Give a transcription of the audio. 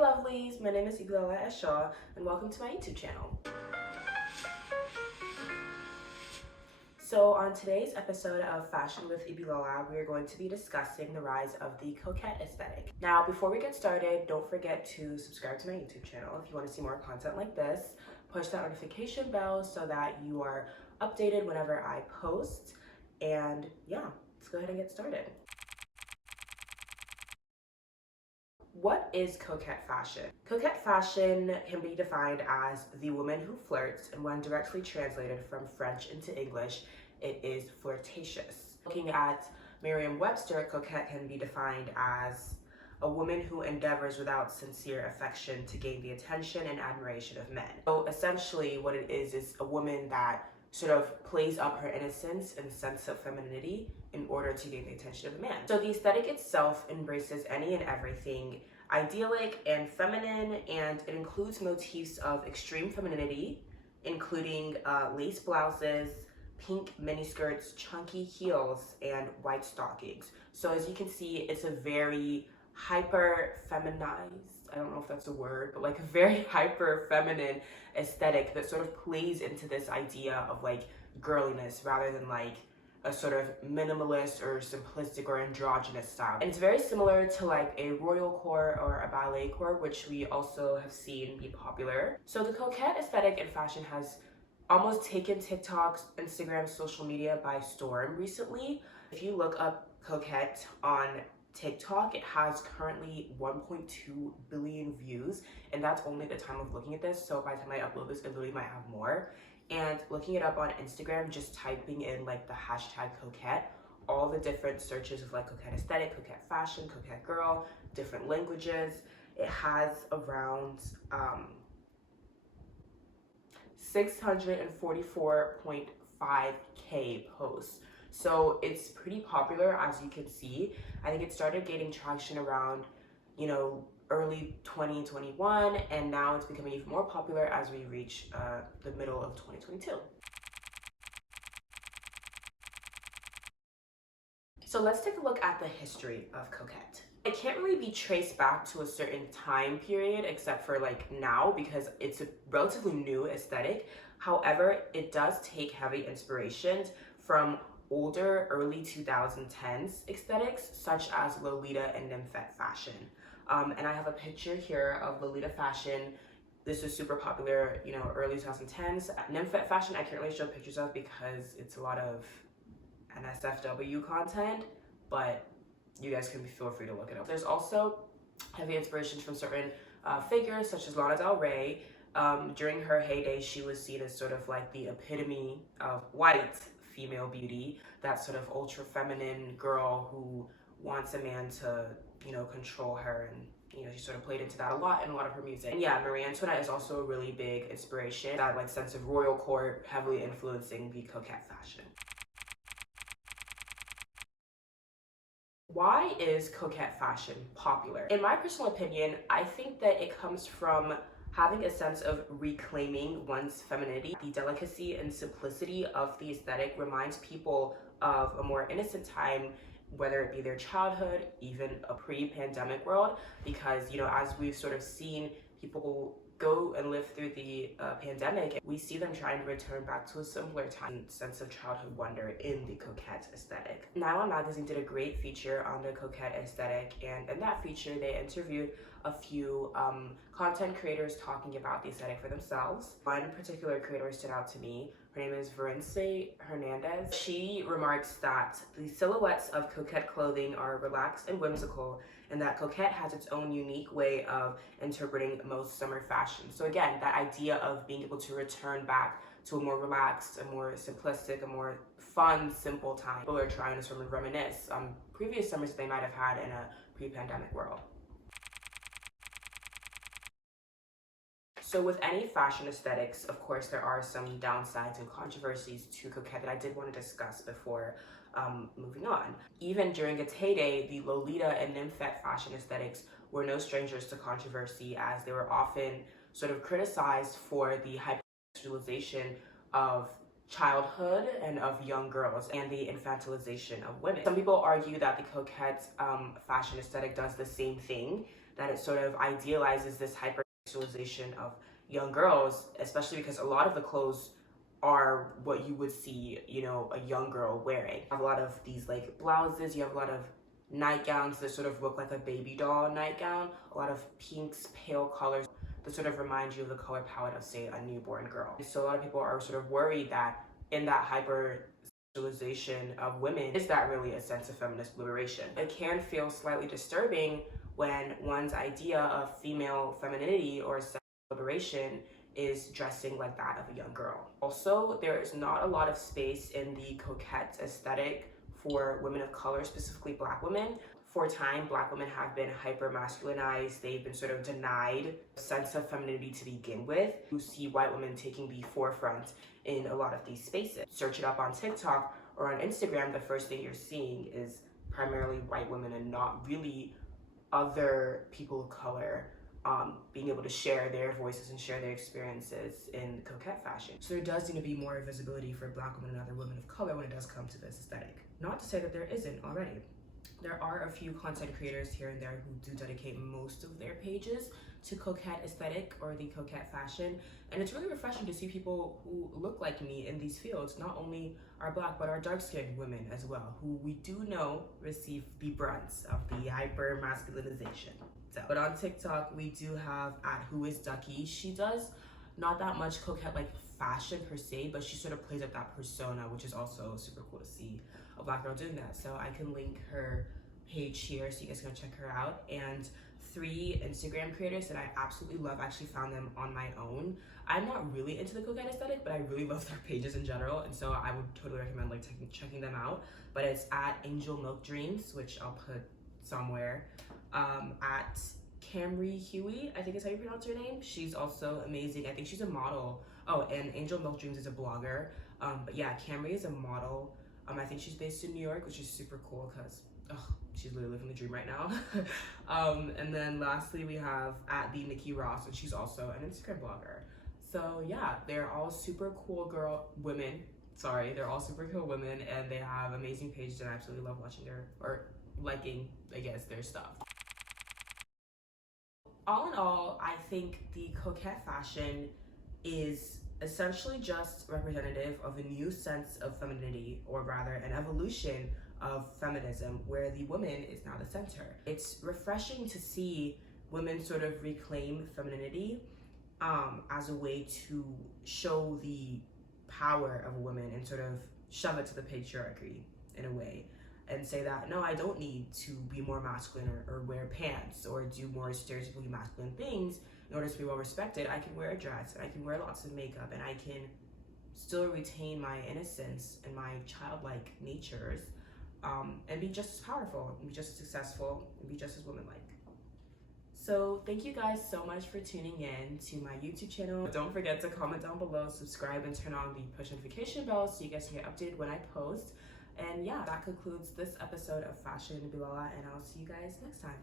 lovelies, my name is ibic.esho and welcome to my YouTube channel. So on today's episode of Fashion with Ibilola, we are going to be discussing the rise of the coquette aesthetic. Now, before we get started, don't forget to subscribe to my YouTube channel if you want to see more content like this. Push that notification bell so that you are updated whenever I post. And yeah, let's go ahead and get started. What is coquette fashion? Coquette fashion can be defined as the woman who flirts, and when directly translated from French into English, it is flirtatious. Looking at Merriam-Webster, coquette can be defined as a woman who endeavors without sincere affection to gain the attention and admiration of men. So essentially what it is a woman that sort of plays up her innocence and sense of femininity in order to gain the attention of a man. So the aesthetic itself embraces any and everything idyllic and feminine, and it includes motifs of extreme femininity, including lace blouses, pink miniskirts, chunky heels, and white stockings. So as you can see, it's a very hyper feminized, I don't know if that's a word, but like a very hyper feminine aesthetic that sort of plays into this idea of like girliness rather than like a sort of minimalist or simplistic or androgynous style. And it's very similar to like a royal core or a ballet core, which we also have seen be popular. So the coquette aesthetic in fashion has almost taken TikTok's, Instagram, social media by storm recently. If you look up coquette on TikTok, it has currently 1.2 billion views, and that's only the time of looking at this. So by the time I upload this, it literally might have more. And looking it up on Instagram, just typing in like the hashtag coquette, all the different searches of like coquette aesthetic, coquette fashion, coquette girl, different languages, it has around 644.5K posts. So it's pretty popular, as you can see. I think it started gaining traction around, early 2021, and now it's becoming even more popular as we reach the middle of 2022. So let's take a look at the history of coquette. It can't really be traced back to a certain time period except for like now, because it's a relatively new aesthetic. However, it does take heavy inspirations from older early 2010s aesthetics such as Lolita and Nymphette fashion. And I have a picture here of Lolita fashion. This was super popular, early 2010s. Nymphette fashion I can't really show pictures of because it's a lot of NSFW content, but you guys can feel free to look it up. There's also heavy inspirations from certain figures such as Lana Del Rey. During her heyday, she was seen as sort of like the epitome of white female beauty, that sort of ultra feminine girl who wants a man to, control her, and she sort of played into that a lot in a lot of her music. And yeah, Marie Antoinette is also a really big inspiration, that like sense of royal court heavily influencing the coquette fashion. Why is coquette fashion popular? In my personal opinion, I think that it comes from having a sense of reclaiming one's femininity. The delicacy and simplicity of the aesthetic reminds people of a more innocent time, whether it be their childhood, even a pre-pandemic world, because, as we've sort of seen people go and live through the pandemic, we see them trying to return back to a simpler time, sense of childhood wonder in the coquette aesthetic. Nylon Magazine did a great feature on the coquette aesthetic, and in that feature they interviewed a few content creators talking about the aesthetic for themselves. One particular creator stood out to me. Her name is Verence Hernandez. She remarks that the silhouettes of coquette clothing are relaxed and whimsical, and that coquette has its own unique way of interpreting most summer fashion. So again, that idea of being able to return back to a more relaxed, a more simplistic, a more fun, simple time. People are trying to sort of reminisce on previous summers they might have had in a pre-pandemic world. So with any fashion aesthetics, of course, there are some downsides and controversies to coquette that I did want to discuss before moving on. Even during its heyday, the Lolita and Nymphette fashion aesthetics were no strangers to controversy, as they were often sort of criticized for the hypersexualization of childhood and of young girls and the infantilization of women. Some people argue that the coquette fashion aesthetic does the same thing that it sort of idealizes this hypersexualization of young girls, especially because a lot of the clothes are what you would see, you know, a young girl wearing. You have a lot of these like blouses, you have a lot of nightgowns that sort of look like a baby doll nightgown, a lot of pinks, pale colors that sort of remind you of the color palette of, say, a newborn girl. So a lot of people are sort of worried that in that hypersexualization of women, is that really a sense of feminist liberation? It can feel slightly disturbing when one's idea of female femininity or sexual liberation is dressing like that of a young girl. Also, there is not a lot of space in the coquette aesthetic for women of color, specifically Black women. For a time, Black women have been hyper-masculinized. They've been sort of denied a sense of femininity to begin with. You see white women taking the forefront in a lot of these spaces. Search it up on TikTok or on Instagram, the first thing you're seeing is primarily white women and not really other people of color being able to share their voices and share their experiences in coquette fashion. So there does need to be more visibility for Black women and other women of color when it does come to this aesthetic. Not to say that there isn't already. There are a few content creators here and there who do dedicate most of their pages to coquette aesthetic or the coquette fashion, and it's really refreshing to see people who look like me in these fields not only are Black but are dark-skinned women as well, who we do know receive the brunt of the hyper-masculinization. But on TikTok, we do have at @whoisducky. She does not that much coquette like fashion per se, but she sort of plays up that persona, which is also super cool to see a Black girl doing that. So I can link her page here so you guys can check her out. And 3 Instagram creators that I absolutely love. I actually found them on my own. I'm not really into the coquette aesthetic, but I really love their pages in general, and so I would totally recommend like checking them out. But it's at Angel Milk Dreams, which I'll put somewhere. At Camry Huey, I think is how you pronounce her name. She's also amazing. I think she's a model. Oh, and Angel Milk Dreams is a blogger. But yeah, Camry is a model. I think she's based in New York, which is super cool because she's literally living the dream right now. And then lastly, we have at the Nikki Ross, and she's also an Instagram blogger. So yeah, they're all super cool women. Sorry, they're all super cool women, and they have amazing pages, and I absolutely love watching liking, I guess, their stuff. All in all, I think the coquette fashion is essentially just representative of a new sense of femininity, or rather an evolution of feminism where the woman is now the center. It's refreshing to see women sort of reclaim femininity as a way to show the power of a woman and sort of shove it to the patriarchy in a way, and say that, no, I don't need to be more masculine or wear pants or do more stereotypically masculine things in order to be well respected. I can wear a dress and I can wear lots of makeup and I can still retain my innocence and my childlike natures and be just as powerful, and be just as successful, and be just as womanlike. So thank you guys so much for tuning in to my YouTube channel. Don't forget to comment down below, subscribe, and turn on the push notification bell so you guys can get updated when I post. And yeah, that concludes this episode of Fashion Bilala, and I'll see you guys next time.